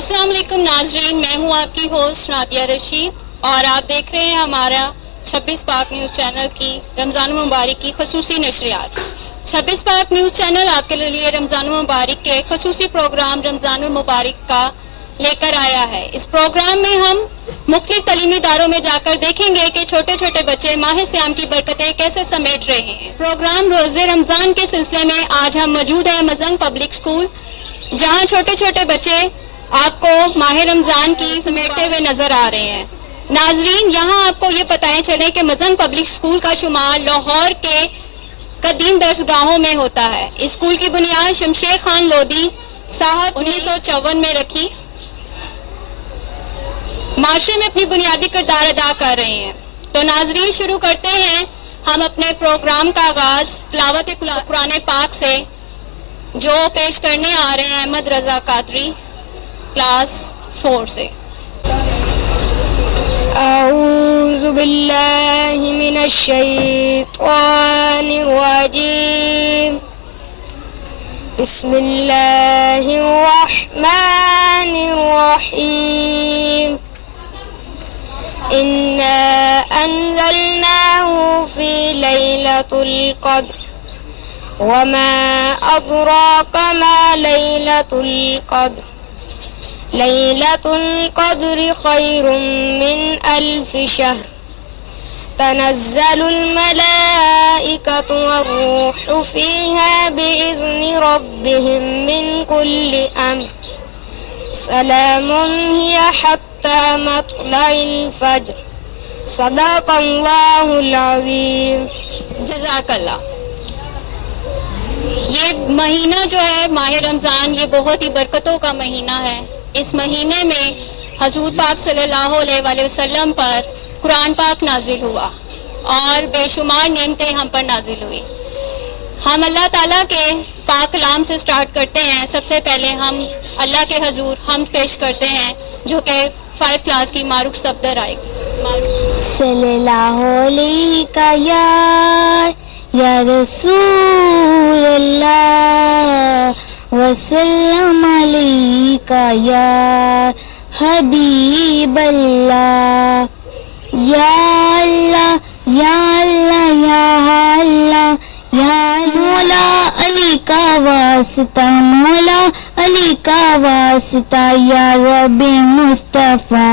अस्सलाम वालेकुम नाजरीन, मैं हूं आपकी होस्ट नादिया रशीद और आप देख रहे हैं हमारा 26 पाक न्यूज़ चैनल की रमज़ान मुबारक की खसूसी नशरियात। 26 पाक न्यूज़ चैनल आपके लिए रमज़ान मुबारक के खसूसी प्रोग्राम रमज़ान मुबारक का लेकर आया है। इस प्रोग्राम में हम मुख्तलिफ तालीमी इदारों में जाकर देखेंगे कि छोटे छोटे बच्चे माह सियाम की बरकतें कैसे समेट रहे हैं। प्रोग्राम रोज़े रमज़ान के सिलसिले में आज हम मौजूद हैं मजंग पब्लिक स्कूल, जहां छोटे छोटे बच्चे आपको माह रमज़ान की समेटते हुए नजर आ रहे हैं। नाजरीन, यहाँ आपको ये पताएं चले कि मजंग पब्लिक स्कूल का शुमार लाहौर के कदीम दर्सगाहों में होता है। इस स्कूल की बुनियाद शमशेर खान लोधी साहब 1954 में रखी, माशरे में अपनी बुनियादी किरदार अदा कर रहे हैं। तो नाजरीन, शुरू करते हैं हम अपने प्रोग्राम का आगाज तिलावत कुरान पाक से, जो पेश करने आ रहे हैं अहमद रजा कादरी क्लास 4 से। अऊज़ु बिल्लाहि मिनश शैतानिर रजीम। बिस्मिल्लाहिर रहमानिर रहीम। इन्ना अंज़लनाहु फी लैलतुल क़द्र वमा अदराका मा लैलतुल क़द्र लैलतुल क़द्रि खैरुम मिन अल्फि शहर तनज़्ज़लुल मलाइकतु वर्रूहु फ़ीहा बिइज़्नि रब्बिहिम मिन कुल्लि अम्र सलामुन हिया हत्ता मत्लइल फज्र। सदक़ल्लाहुल अज़ीम। जज़ाकल्लाह। ये महीना जो है माह रमज़ान, ये बहुत ही बरकतों का महीना है। इस महीने में हजूर पाक सल्लल्लाहु अलैहि वसल्लम पर कुरान पाक नाजिल हुआ और बेशुमार नेमतें हम पर नाजिल हुई। हम अल्लाह ताला के पाक कलाम से स्टार्ट करते हैं। सबसे पहले हम अल्लाह के हजूर हम पेश करते हैं, जो कि 5 क्लास की मारूफ सफदर आएगी। सल्लल्लाहु अलैहि या रसूल अल्लाह वसल्लम अलैका या हबीब अल्लाह। या अल्लाह या अल्लाह या अल्लाह या मौला अली का वास्ता, मौला अली का वास्ता। या रब्बे मुस्तफ़ा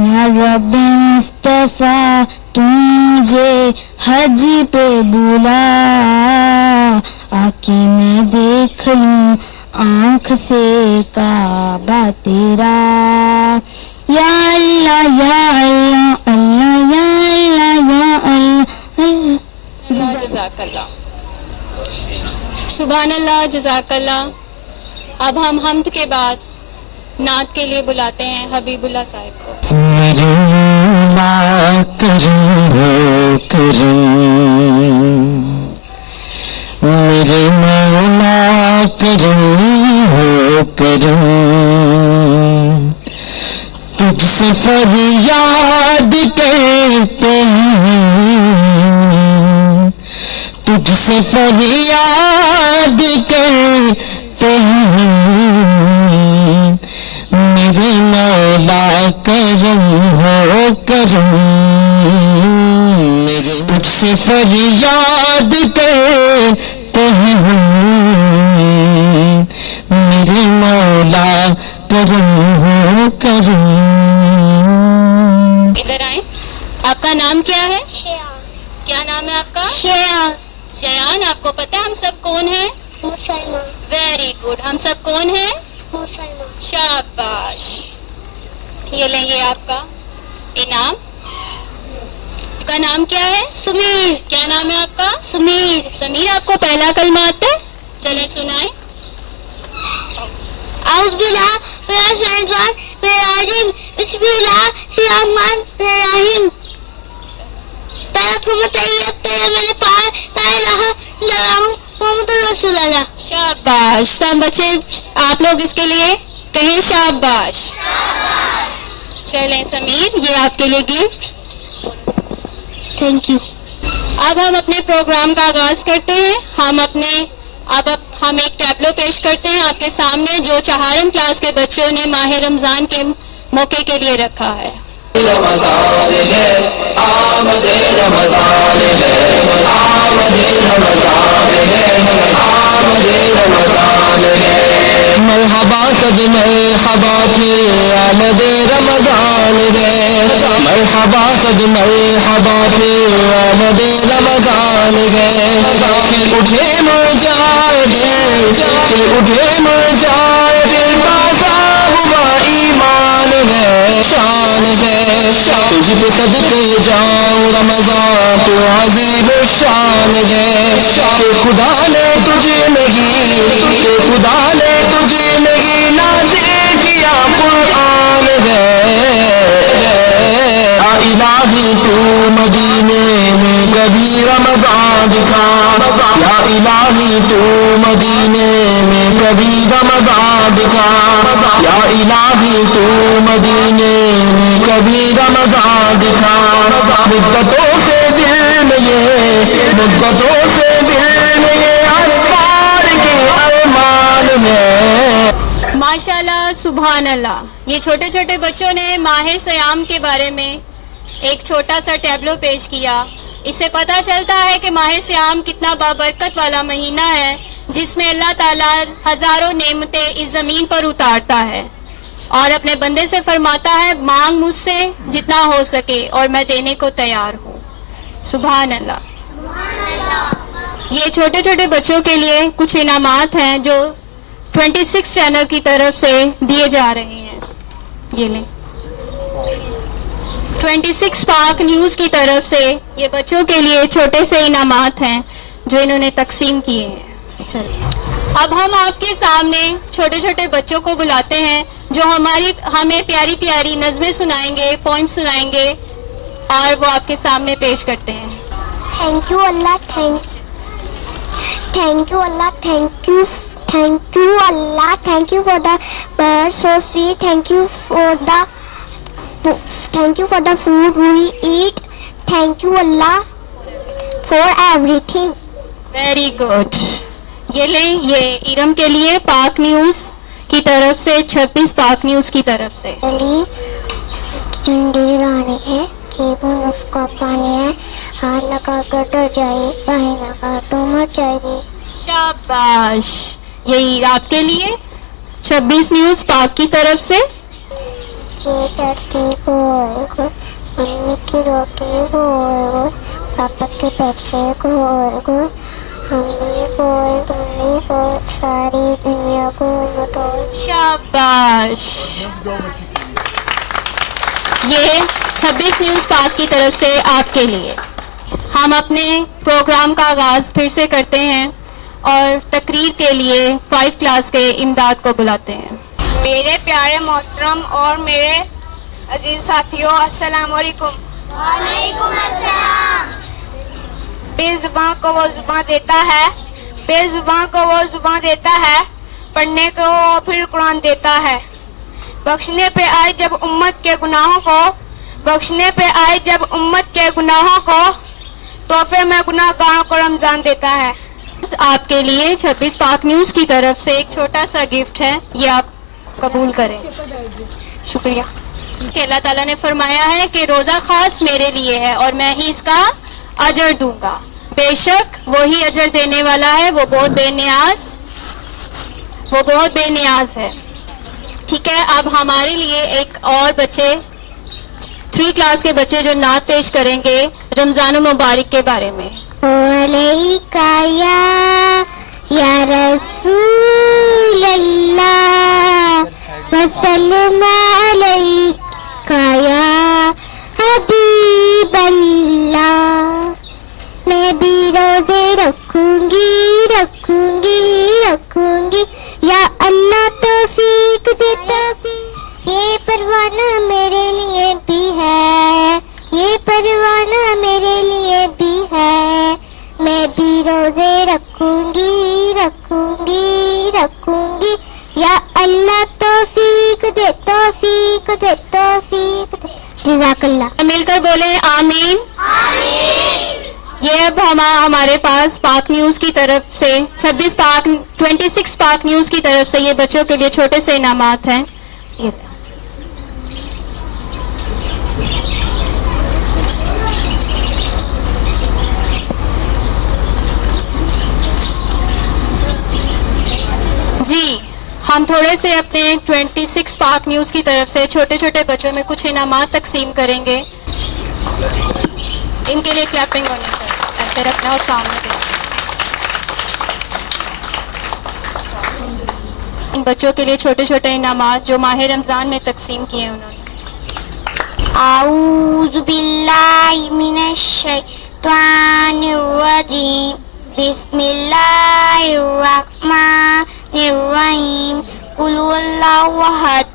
या रब्बे मुस्तफ़ा, तू मुझे हज पे बुला, आके मैं देख लूं आँख से काबा तेरा। या अल्लाह या अल्लाह अल्लाह या अल्लाह या अल्लाह। जज़ाकल्लाह, सुभान अल्लाह, जज़ाकल्लाह। अब हम हम्द के बाद नात के लिए बुलाते हैं हबीबुल्लाह साहिब को। मेरे मौला करम हो करम, मेरे मौला करम हो करम, तुझसे फरियाद करते हैं, तुझसे फरियाद करते हैं। मेरे मौला करम हो करम, मेरे तुझसे फरियाद करते हैं। मेरे मौला करम हो करम। इधर आए। आपका नाम क्या है? शयान। क्या नाम है आपका? शयान। शयान, आपको पता है हम सब कौन हैं? मुसलमान। Very good. हम सब कौन हैं? मुसलमान। शाबाश। ये लेंगे आपका इनाम। आपका नाम क्या है? समीर। क्या नाम है आपका? समीर। समीर, आपको पहला कलमा आता है? चले सुनाए। शाबाश। सब बच्चे आप लोग इसके लिए कहें शाबाश। चलें समीर, ये आपके लिए गिफ्ट। Thank you. अब हम अपने प्रोग्राम का आगाज करते हैं। हम एक टैबलो पेश करते हैं आपके सामने जो चहारम क्लास के बच्चों ने माह रमजान के मौके के लिए रखा है। रमजान है, आमदे रमजान है, आमदे रमजान है, आमदे रमजान है। मरहबा सद मरहबा फिर आमदे रमजान है, मरहबा सद मरहबा फिर आमदे रमजान है। खिल उठे मुरझाए खिल उठे मुरझाए दिल ताज़ा हुआ ईमान है, शान है तुझ पे सदके जाऊं रमजान तू अजीम शान है। कि खुदा ने तुझे नहीं कि खुदा ने तुझे नहीं नाज़िल किया कुरान है। या इलाही तू मदीने में कभी रमजान दिखा, या इलाही तू मदीने में कभी रमजान दिखा, या इलाही तू मदीने में कभी रमजान दिखा। मुद्दतों से दिल में ये मुद्दतों से दिल में ये अत्तार के अरमान है। माशाल्लाह सुभान अल्लाह। ये छोटे छोटे बच्चों ने माह सयाम के बारे में एक छोटा सा टैबलो पेश किया। इससे पता चलता है कि माह सयाम कितना बाबरकत वाला महीना है जिसमें अल्लाह ताला हजारों नेमतें इस ज़मीन पर उतारता है और अपने बंदे से फरमाता है मांग मुझसे जितना हो सके और मैं देने को तैयार हूँ। सुभान अल्लाह। ये छोटे छोटे बच्चों के लिए कुछ इनामात हैं जो 26 चैनल की तरफ से दिए जा रहे हैं। ये लें 26 पाक न्यूज़ की तरफ से ये बच्चों के लिए छोटे से इनामात हैं जो इन्होंने तकसीम किए हैं। चलिए अब हम आपके सामने छोटे छोटे बच्चों को बुलाते हैं जो हमें प्यारी प्यारी नज़में सुनाएंगे, पोइम सुनाएंगे और वो आपके सामने पेश करते हैं। Thank you Allah, thank you Allah, thank you Allah, thank you for the bird so sweet, thank you for the food we eat, thank you Allah for everything। Very good. ये लें, ये इरम के लिए पाक न्यूज़ की तरफ से 26 पाक न्यूज़ की तरफ से। चंडी रानी है जीवन उसका पानी है, हाथ लगा कर डर जाए बाहें लगा तो मर जाएगी। शाबाश। यही आपके लिए 26 न्यूज़ पाक की तरफ से। ये धरती गोल गोल, मम्मी की रोटी गोल गोल, पापा के पैसे गोल गोल, हमें गोल तुमने गोल, सारी दुनिया गोल मटोल। शाबाश। ये 26 न्यूज़ पाक की तरफ से आपके लिए। हम अपने प्रोग्राम का आगाज़ फिर से करते हैं और तकरीर के लिए 5 क्लास के इमदाद को बुलाते हैं। मेरे प्यारे मोहतरम और मेरे अजीज साथियों, अस्सलाम वालेकुम। वालेकुम अस्सलाम। बेज़ुबां को वो ज़ुबां देता है, बेज़ुबां को वो ज़ुबां देता है, पढ़ने को वो फिर कुरान देता है। बख्शने पे आए जब उम्मत के गुनाहों को, बख्शने पे आए जब उम्मत के गुनाहों को, तोहफे में गुनाहगारों को रमजान देता है। आपके लिए 26 पाक न्यूज़ की तरफ से एक छोटा सा गिफ्ट है, ये आप कबूल करें। शुक्रिया। कि अल्लाह ताला ने फरमाया है कि रोज़ा खास मेरे लिए है और मैं ही इसका अजर दूंगा। बेशक वो ही अजर देने वाला है, वो बहुत बेनियाज है। ठीक है, अब हमारे लिए एक और बच्चे 3 क्लास के बच्चे जो नात पेश करेंगे रमजान मुबारक के बारे में। या रसूल अल्लाह वसल्लम अलैका या हबीब अल्लाह। मैं भी रोजे रखूंगी या अल्लाह तौफीक दे तौफीक। ये परवाना मेरे लिए भी है, ये परवाना मेरे लिए भी है। मैं भी रोजे रखूंगी या अल्लाह तौफीक दे तौफीक दे तौफीक दे। जज़ाकल्लाह। मिलकर बोले आमीन। ये अब अब हमारे पास पाक न्यूज़ की तरफ से 26 पाक न्यूज़ की तरफ से ये बच्चों के लिए छोटे से इनामात हैं। जी, हम थोड़े से अपने 26 पाक न्यूज़ की तरफ से छोटे छोटे बच्चों में कुछ इनामात तकसीम करेंगे। इनके लिए क्लैपिंग होनी चाहिए, ऐसे रखना और सामने देखना। इन बच्चों के लिए छोटे छोटे इनामात जो माह रमज़ान में तकसीम किए हैं उन्होंने। आऊज़ु बिल्लाहि मिनश शैतानिर रजीम, बिस्मिल्लाहिर रहमानिर रहीम, कुल हुवल्लाहु अहद,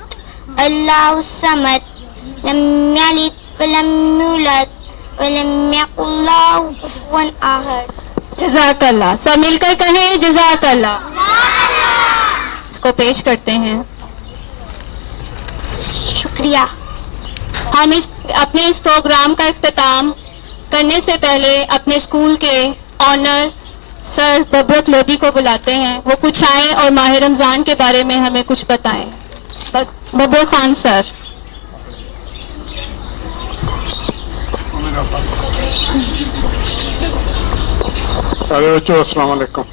अल्लाहुस समद, लम यलिद वलम यूलद वलम यकुल लहू कुफुवन अहद। जज़ाकल्लाह। सब मिलकर कहें जज़ाकल्लाह। इसको पेश करते हैं। शुक्रिया। हम अपने इस प्रोग्राम का इख्तिताम करने से पहले अपने स्कूल के ऑनर सर बबरक लोधी को बुलाते हैं, वो कुछ आए और माह रमज़ान के बारे में हमें कुछ बताएं। बस बबरक खान सर। अस्सलाम वालेकुम।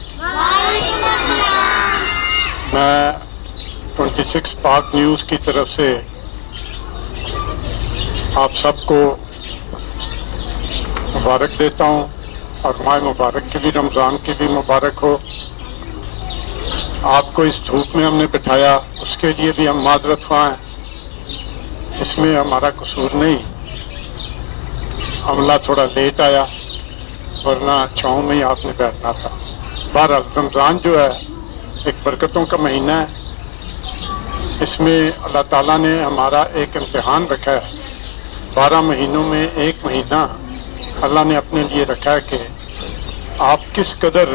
मैं 26 पाक न्यूज़ की तरफ से आप सबको मुबारक देता हूँ और माह मुबारक की भी, रमज़ान की भी मुबारक हो। आपको इस धूप में हमने बिठाया, उसके लिए भी हम माजरत ख्वाह हैं। इसमें हमारा कसूर नहीं, अमला थोड़ा लेट आया, वरना छाँव में ही आपने बैठना था। बहरहाल रमज़ान जो है एक बरकतों का महीना है। इसमें अल्लाह ताला ने हमारा एक इम्तिहान रखा है। 12 महीनों में एक महीना अल्लाह ने अपने लिए रखा है कि आप किस कदर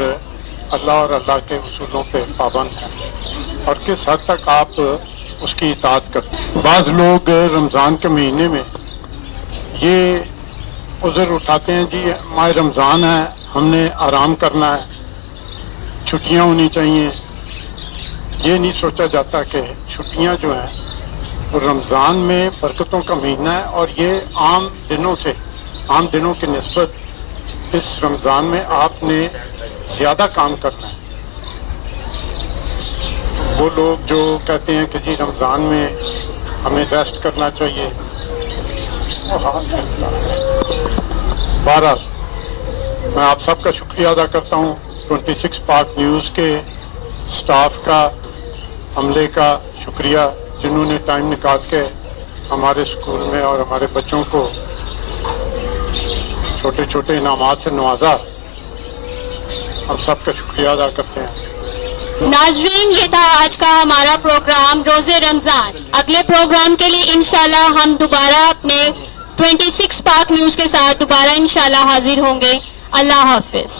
अल्लाह और अल्लाह के उसूलों पे पाबंद हैं और किस हद तक आप उसकी इताअत करते हैं। बाज़ लोग रमज़ान के महीने में ये उज़र उठाते हैं, जी माह रमज़ान है, हमने आराम करना है, छुट्टियां होनी चाहिए। ये नहीं सोचा जाता कि छुट्टियां जो हैं वो रमज़ान में बरकतों का महीना है और ये आम दिनों की निस्बत इस रमज़ान में आपने ज़्यादा काम करना है। वो लोग जो कहते हैं कि जी रमज़ान में हमें रेस्ट करना चाहिए, वो हाथ चलता है। बहरहाल मैं आप सबका शुक्रिया अदा करता हूँ, 26 पाक न्यूज़ के स्टाफ का, अमले का शुक्रिया जिन्होंने टाइम निकाल के हमारे स्कूल में और हमारे बच्चों को छोटे छोटे इनामात से नवाजा। हम सबका शुक्रिया अदा करते हैं। नाज़रीन, ये था आज का हमारा प्रोग्राम रोज़े रमज़ान। अगले प्रोग्राम के लिए इंशाल्लाह हम दोबारा अपने 26 पाक न्यूज़ के साथ दोबारा इंशाल्लाह हाजिर होंगे। अल्लाह हाफिज।